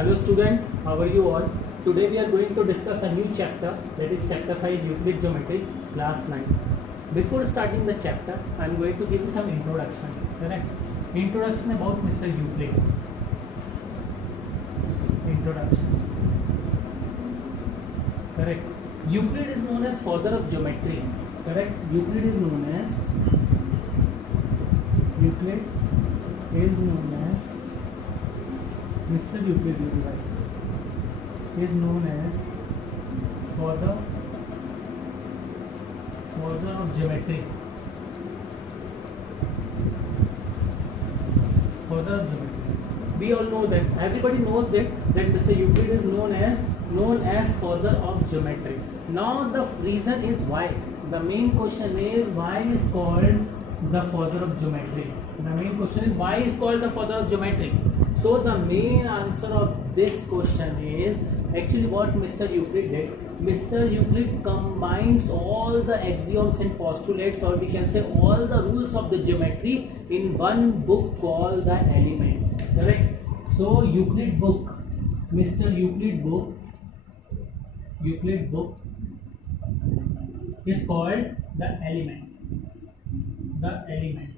Hello students, how are you all? Today we are going to discuss a new chapter, that is chapter 5 Euclid Geometry, class 9. Before starting the chapter, I am going to give you some introduction, correct? Introduction about Mr. Euclid. Introduction. Correct. Euclid is known as father of geometry. Correct. Euclid is known as Mr. Euclid is known as father of geometry. Father of geometry. We all know that. Everybody knows that Mr. Euclid is known as father of geometry. Now the reason is why. The main question is why is called the father of geometry. The main question is why is called the father of geometry. So the main answer of this question is actually what Mr. Euclid did. Mr. Euclid combines all the axioms and postulates, or we can say all the rules of the geometry in one book called the Element. Correct? So Euclid book, Mr. Euclid book is called the Element. The Element.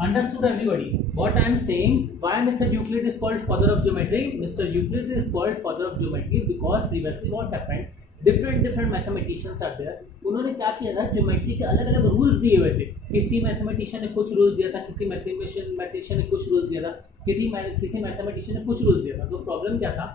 Understood everybody? What I am saying, why Mr. Euclid is called father of geometry? Mr. Euclid is called father of geometry because previously what happened, different mathematicians are there. उन्होंने क्या किया था, geometry के अलग अलग rules दिए हुए थे. किसी मैथमेटिशियन ने कुछ रूल्स दिया था, किसी मैथमेटिशियन ने कुछ रूल्स दिया था, किसी मैथमेटिशियन ने कुछ रूल्स दिया था. तो प्रॉब्लम क्या था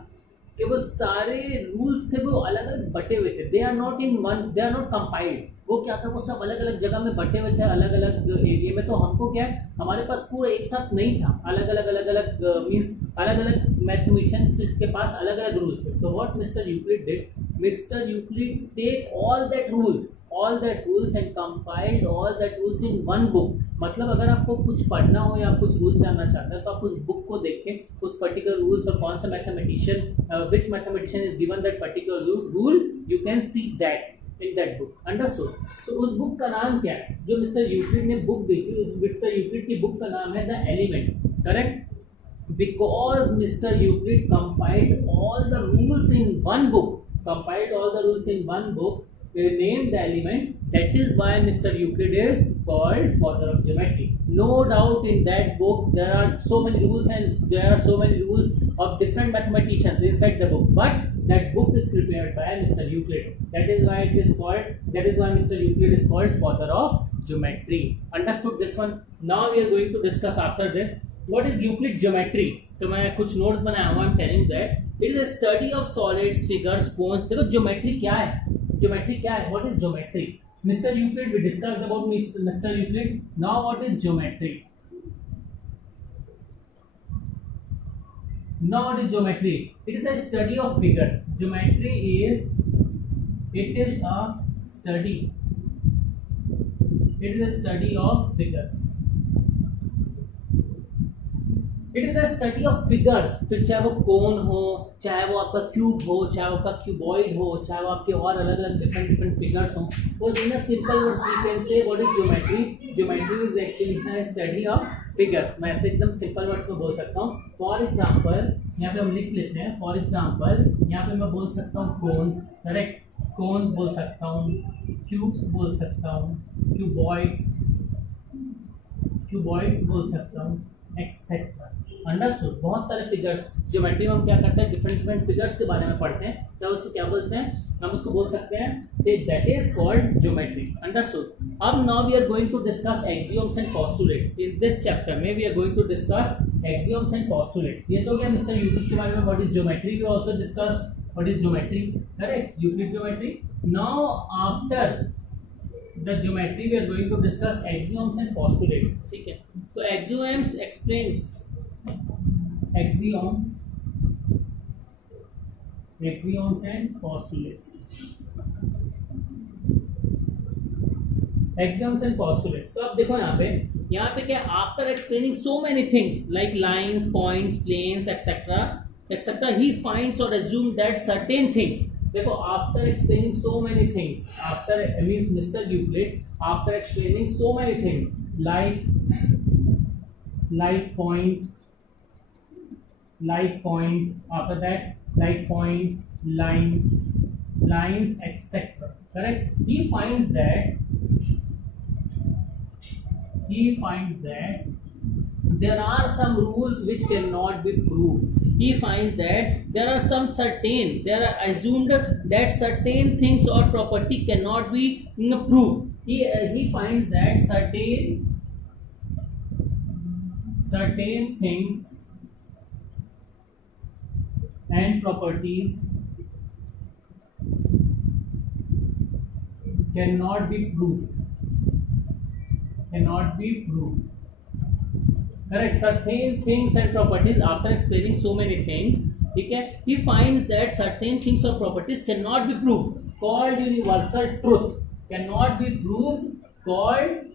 कि वो सारे रूल्स थे वो अलग अलग बटे हुए थे. They are not in one, they are not compiled. वो क्या था, वो सब अलग अलग जगह में बटे हुए थे, अलग अलग एरिया में. तो हमको क्या है, हमारे पास पूरा एक साथ नहीं था, अलग अलग मीन्स अलग अलग मैथमेटिशियन के पास अलग अलग रूल्स थे. तो what mister Euclid did, mister Euclid take all that rules and compiled all that rules in one book. मतलब अगर आपको कुछ पढ़ना हो या कुछ रूल्स जानना चाहते हैं तो आप उस बुक को देख के उस पर्टिकुलर रूल्स और कौन सा mathematician which mathematician is given that particular rule, you can see that in that book. Understood? So उस बुक का नाम क्या है, जो मिस्टर यूक्लिड ने बुक दी थी, उस मिस्टर यूक्लिड की बुक का नाम है the element. Correct? Because Mr. Euclid compiled all the rules in one book, they named the element. That is why Mr. Euclid is called father of geometry. No doubt in that book there are so many rules and there are so many rules of different mathematicians inside the book. But that book is prepared by Mr. Euclid. That is why Mr. Euclid is called father of geometry. Understood this one? Now we are going to discuss after this. What is Euclid geometry? तो मैं कुछ notes बनाया हूँ. I'm telling that it is a study of solids, figures, cones. देखो geometry क्या है? What is geometry? Mr. Euclid, we discussed about Mr. Euclid. Now what is geometry? It is a study of figures. Geometry is a study of figures. It is a study of figures. फिर चाहे वो कोन हो, चाहे वो आपका cube हो, चाहे वो आपका क्यूबॉइड हो, चाहे वो आपके और अलग अलग डिफरेंट फिगर्स हो. वो in a simple words we can say what is geometry. Geometry is actually study of figures. मैं ऐसे एकदम सिंपल वर्ड्स में बोल सकता हूँ. फॉर एग्जांपल यहाँ पे हम लिख लेते हैं. फॉर एग्जांपल यहाँ पे मैं बोल सकता हूँ कोन्स. करेक्ट? कोन्स बोल सकता हूँ, क्यूब्स बोल सकता हूँ, क्यूबॉइड्स बोल सकता हूँ, एक्सेट्रा. अंडरस्टूड? बहुत सारे फिगर्स. ज्योमेट्री में हम क्या करते हैं, डिफरेंट फिगर्स के बारे में पढ़ते हैं. क्या उसको क्या बोलते हैं, हम उसको बोल सकते हैं that is called geometry. Understood? अब now we are going to discuss axioms and postulates. In this chapter में we are going to discuss axioms and postulates. ये तो क्या मिस्टर यूक्लिड के बारे में what is geometry. We also discuss what is geometry. Correct? Euclid geometry. Now after the geometry we are going to discuss axioms and postulates. ठीक है? तो axioms explain axioms and postulates. Axioms and postulates. तो आप देखो यहाँ पे क्या, after explaining so many things like lines, points, planes, etc., he finds or assumes that certain things. देखो after explaining so many things, means Mr. Euclid after explaining so many things like points, like points, after that like points, lines, etc. Correct? He finds that there are some rules which cannot be proved. He finds that there are assumed that certain things or property cannot be proved. He finds that certain things and properties cannot be proved. Correct. Certain things and properties, after explaining so many things, he finds that certain things or properties cannot be proved, called universal truth. Cannot be proved, called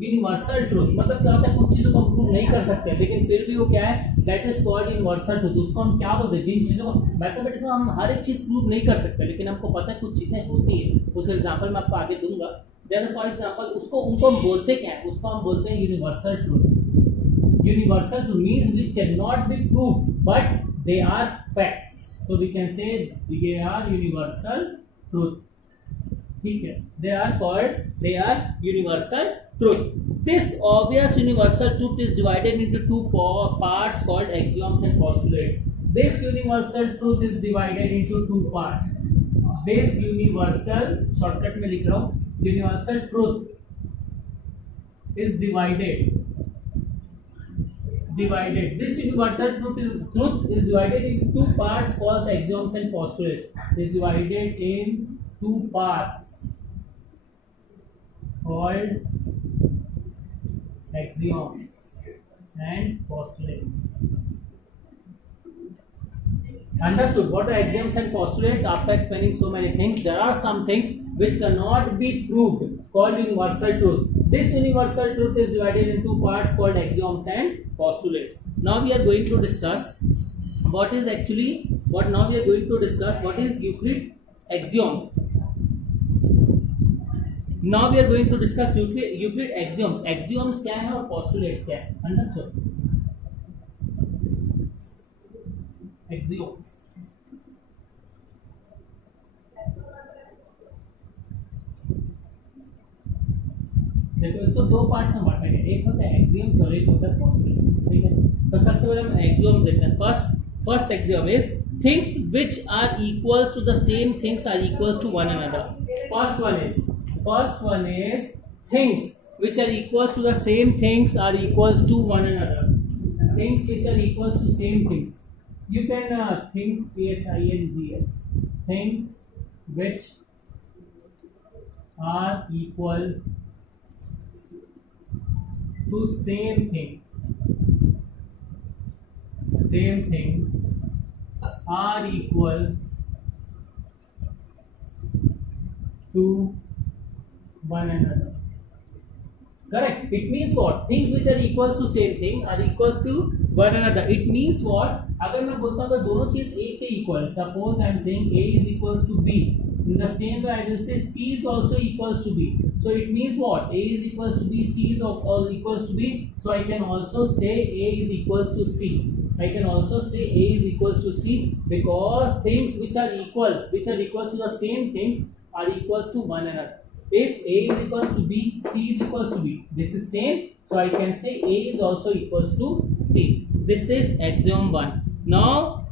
universal truth. मतलब क्या होता है, कुछ चीजों को हम prove नहीं कर सकते लेकिन फिर भी वो क्या है, that is called universal truth. उसको हम क्या बोलते हैं, जिन चीजों को मैथमेटिक्स में हम हर एक चीज प्रूव नहीं कर सकते लेकिन हमको पता है कुछ चीजें होती है. उस एग्जांपल मैं आपको आगे दूंगा. जैसे फॉर एग्जांपल उनको हम बोलते क्या है, उसको हम बोलते हैं universal truth. Universal truth means which can not be proved but they are facts. So we can say they are universal truth. ठीक है, they are universal truth. This obvious universal truth is divided into two parts called axioms and postulates. This universal truth is divided into two parts. This universal, shortcut में लिख रहा हूँ, universal truth is divided. This universal truth is divided into two parts called axioms and postulates. Is divided in two parts called axioms and postulates. Understood? What are axioms and postulates? After explaining so many things, there are some things which cannot be proved, called universal truth. This universal truth is divided into two parts called axioms and postulates. Now we are going to discuss what is Euclid axioms. Now we are going to discuss Euclid axioms. Axioms क्या है और postulates क्या है? Understood? Axioms. देखो इसको दो parts में बांटा गया, एक होता है axioms और एक होता है postulates. ठीक है, तो सबसे पहले हम axioms देखते हैं. First axiom is things which are equals to the same things are equals to one another. First one is things which are equals to the same things are equals to one another. Things which are equals to same things. You can things, things, things which are equal to same thing are equal to one another. Correct? It means what? Things which are equals to same thing are equals to one another. It means what? अगर मैं बोलता हूँ अगर दोनों चीज A के equal, suppose I am saying A is equals to B, in the same way I will say C is also equals to B. So it means what? A is equals to B, C is also equals to B. So I can also say A is equals to C. I can also say A is equals to C because things which are equals to the same things are equals to one another. If A is equals to B, C is equals to B. This is same, so I can say A is also equals to C. This is axiom 1. Now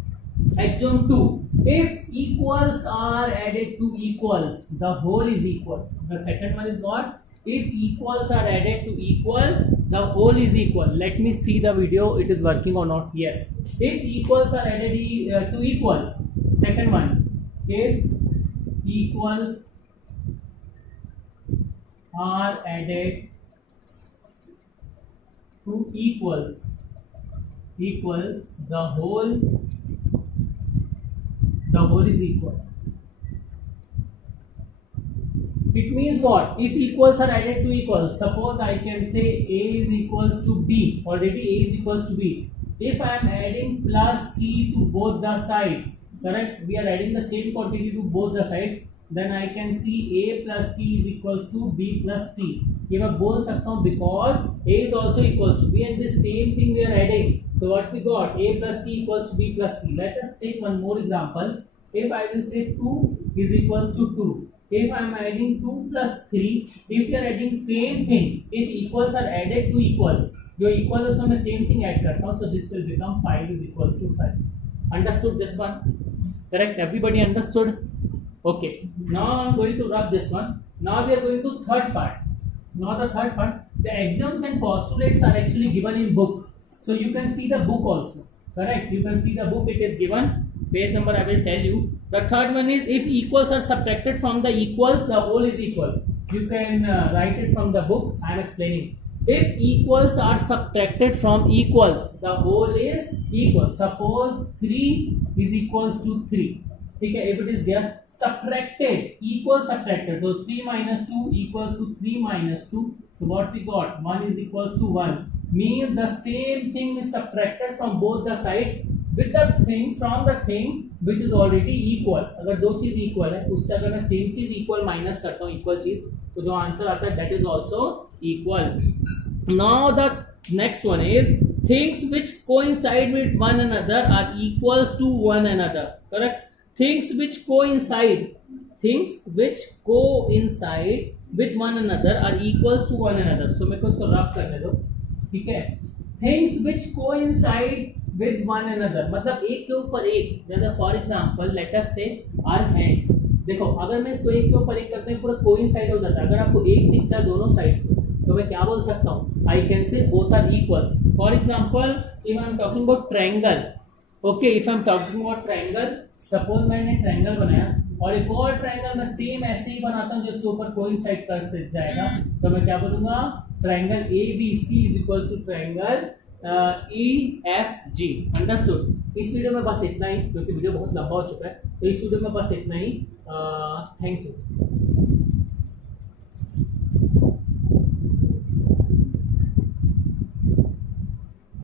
axiom 2. If equals are added to equals, the whole is equal. The second one is what? If equals are added to equal, the whole is equal. Let me see the video, it is working or not. Yes. If equals are added to equals, second one. If equals are added to equals, the whole is equal. It means what? If equals are added to equals, suppose I can say A is equals to B. Already A is equals to B. If I am adding plus C to both the sides, correct? We are adding the same quantity to both the sides. Then I can see A plus C is equals to B plus C. ये मैं बोल सकता हूँ because A is also equals to B and this same thing we are adding. So what we got, a plus c equals to b plus c. Let us take one more example. If I will say 2 is equals to 2, if I am adding 2 plus 3, if you are adding same thing, if equals are added to equals, जो equal है उसमें मैं same thing add करता हूँ, so this will become 5 is equals to 5. Understood this one? Correct? Everybody understood? Okay. Now I am going to rub this one. Now we are going to third part. Now the third part, the axioms and postulates are actually given in book. So you can see the book also. Correct? You can see the book. It is given. Page number I will tell you. The third one is if equals are subtracted from the equals, the whole is equal. You can write it from the book. I am explaining. If equals are subtracted from equals, the whole is equal. Suppose 3 is equals to 3. Okay, if it is there, subtracted, equals subtracted. So 3 minus 2 equals to 3 minus 2. So what we got? 1 is equals to 1. Means the same thing is subtracted from both the sides with the thing from the thing which is already equal. अगर दो चीज equal है उससे अगर मैं same चीज equal minus करता हूँ equal चीज तो जो आंसर आता है that is also equal. Now the next one is things which coincide with one another are equals to one another. Correct? Things which coincide with one another are equals to one another. So मेरे को इसको रब करने दो. ठीक है? Things which coincide with one another मतलब एक के ऊपर एक, जैसे for example let us take our hands. देखो अगर मैं इसको एक के ऊपर एक करते हैं पूरा कोइंसाइड हो जाता है. अगर आपको एक दिखता है दोनों साइड से तो मैं क्या बोल सकता हूँ? I can say both are equals. For example if I am talking about triangle. Okay, if I am talking about triangle, suppose मैंने ट्रायंगल बनाया और एक और ट्रायंगल मैं सेम ऐसे ही बनाता हूँ जिसके ऊपर कोइंसाइड कर जाएगा, तो मैं क्या बोलूंगा? Triangle ABC is equal to triangle EFG. Understood? इस वीडियो में बस इतना ही, क्योंकि वीडियो बहुत लंबा हो चुका है, तो इस वीडियो में बस इतना ही. Thank you.